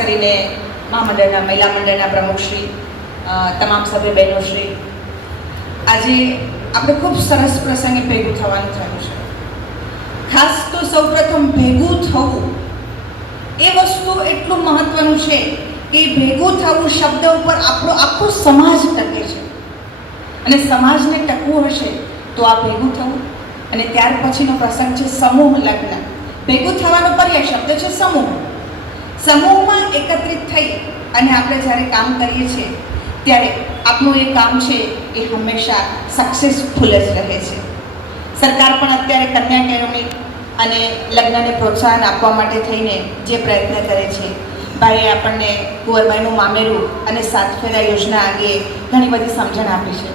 કરીને મહામંડળના મહિલા મંડળના પ્રમુખશ્રી તમામ સભ્ય બહેનોશ્રી આજે આપણે ખૂબ સરસ પ્રસંગે ભેગું થવાનું થયું છે. ખાસ તો સૌપ્રથમ ભેગું થવું એ વસ્તુ એટલું મહત્વનું છે કે ભેગું થવું શબ્દ ઉપર આપણો આખો સમાજ ટકે છે. અને સમાજને ટકવું હશે તો આ ભેગું થવું. અને ત્યાર પછીનો પ્રસંગ છે સમૂહ લગ્ન. ભેગું થવાનો પર્યાય શબ્દ છે સમૂહ. સમૂહમાં એકત્રિત થઈ અને આપણે જ્યારે કામ કરીએ છીએ, ત્યારે આપણું એ કામ છે એ હંમેશા સક્સેસફુલ જ રહે છે. સરકાર પણ અત્યારે કન્યા કેળવણી અને લગ્નને પ્રોત્સાહન આપવા માટે થઈને જે પ્રયત્ન કરે છે, ભાઈએ આપણને કુંવરબાઈનું મામેરું અને સાત ફેરા યોજના અંગે ઘણી બધી સમજણ આપી છે.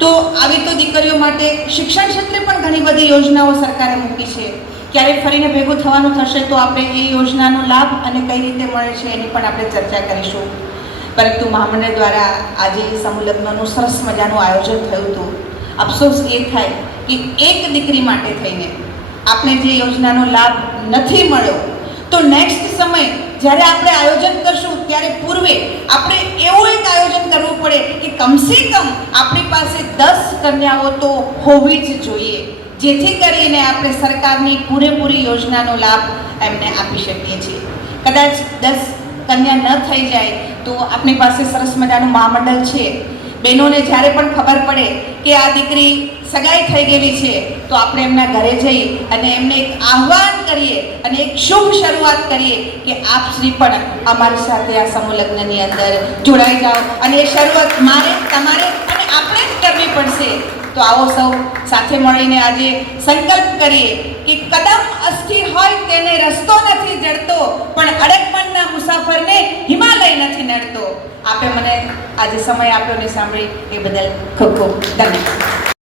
તો આવી તો દીકરીઓ માટે શિક્ષણ ક્ષેત્રે પણ ઘણી બધી યોજનાઓ સરકારે મૂકી છે. ક્યારેક ફરીને ભેગું થવાનું થશે તો આપણે એ યોજનાનો લાભ અને કઈ રીતે મળે છે એની પણ આપણે ચર્ચા કરીશું. પરંતુ મહામંડળ દ્વારા આજે સમૂહલગ્નનું સરસ મજાનું આયોજન થયું હતું. અફસોસ એ થાય કે એક દીકરી માટે થઈને આપણે જે યોજનાનો લાભ નથી મળ્યો, તો નેક્સ્ટ સમય જ્યારે આપણે આયોજન કરશું, ત્યારે પૂર્વે આપણે એવું એક આયોજન કરવું પડે કે કમસે કમ આપણી પાસે દસ કન્યાઓ તો હોવી જ જોઈએ. જેથી કરીને આપણે સરકારની પૂરેપૂરી યોજનાનો લાભ એમને આપી શકીએ છીએ. કદાચ દસ કન્યા ન થઈ જાય તો આપણી પાસે સરસ મજાનું મહામંડળ છે. બહેનોને જ્યારે પણ ખબર પડે કે આ દીકરી સગાઈ થઈ ગયેલી છે, તો આપણે એમના ઘરે જઈ અને એમને એક આહ્વાન કરીએ અને એક શુભ શરૂઆત કરીએ કે આપ શ્રી પણ અમારી સાથે આ સમૂહ લગ્નની અંદર જોડાઈ જાઓ. અને એ શરૂઆત મારે, તમારે અને આપણે જ કરવી પડશે. તો આવો સૌ સાથે મળીને આજે સંકલ્પ કરીએ કે કદમ અસ્થિર હોય તેને રસ્તો નથી જડતો, પણ અડકપણના મુસાફરને હિમાલય નથી નડતો. આપે મને આજે સમય આપ્યો ને સાંભળી એ બદલ ખૂબ ખૂબ ધન્યવાદ.